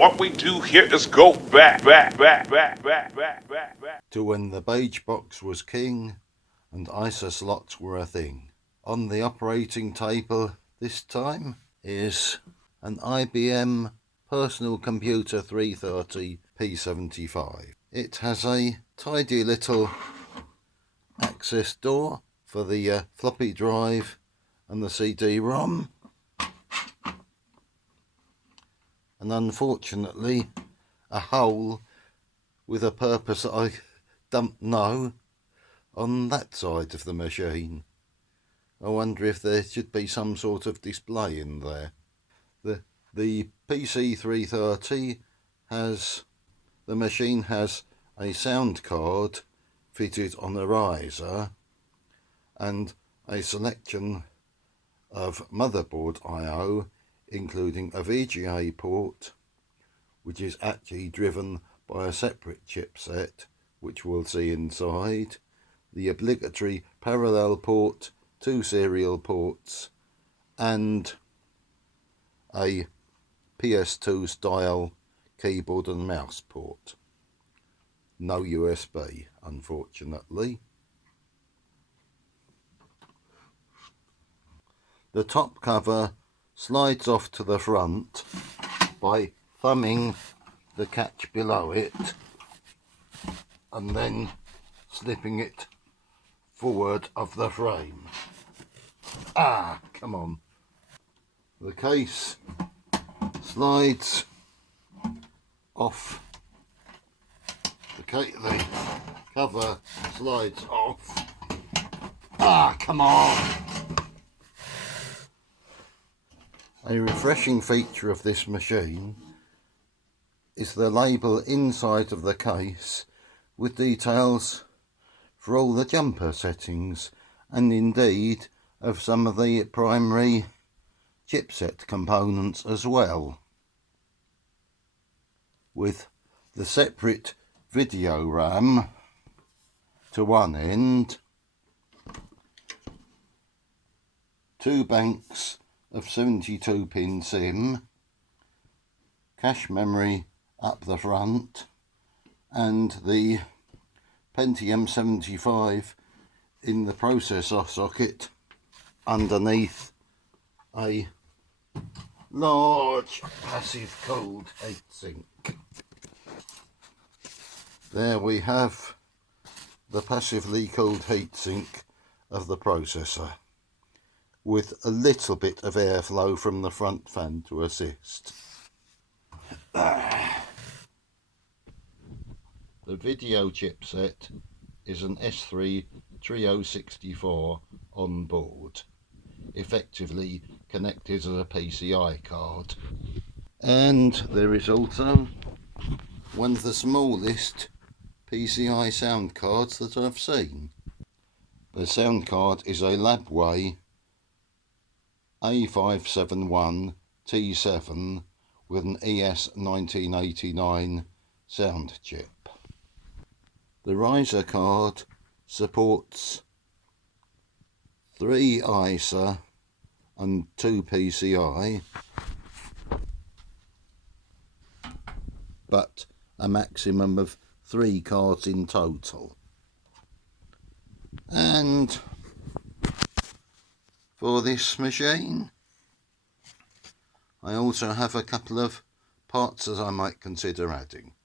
What we do here is go back to when the beige box was king and ISA slots were a thing. On the operating table this time is an IBM Personal Computer 330 P75. It has a tidy little access door for the floppy drive and the CD-ROM, and unfortunately a hole with a purpose that I don't know on that side of the machine. I wonder if there should be some sort of display in there. The PC330 the machine has a sound card fitted on a riser and a selection of motherboard I/O, including a VGA port, which is actually driven by a separate chipset, which we'll see inside, the obligatory parallel port, 2 serial ports, and a PS2 style keyboard and mouse port. No USB, unfortunately. The top cover slides off to the front by thumbing the catch below it and then slipping it forward of the frame. Ah, come on. The case slides off. The cover slides off. Ah, come on. A refreshing feature of this machine is the label inside of the case with details for all the jumper settings and indeed of some of the primary chipset components as well, with the separate video RAM to one end, 2 banks of 72-pin SIM, cache memory up the front, and the Pentium 75 in the processor socket underneath a large passive cooled heatsink. There we have the passively cooled heatsink of the processor, with a little bit of airflow from the front fan to assist. The video chipset is an S3 Trio64 on board, effectively connected as a PCI card. And there is also one of the smallest PCI sound cards that I've seen. The sound card is a Labway A571 T7 with an ES 1989 sound chip. The riser card supports 3 ISA and 2 PCI, but a maximum of 3 cards in total. And for this machine, I also have a couple of parts that I might consider adding.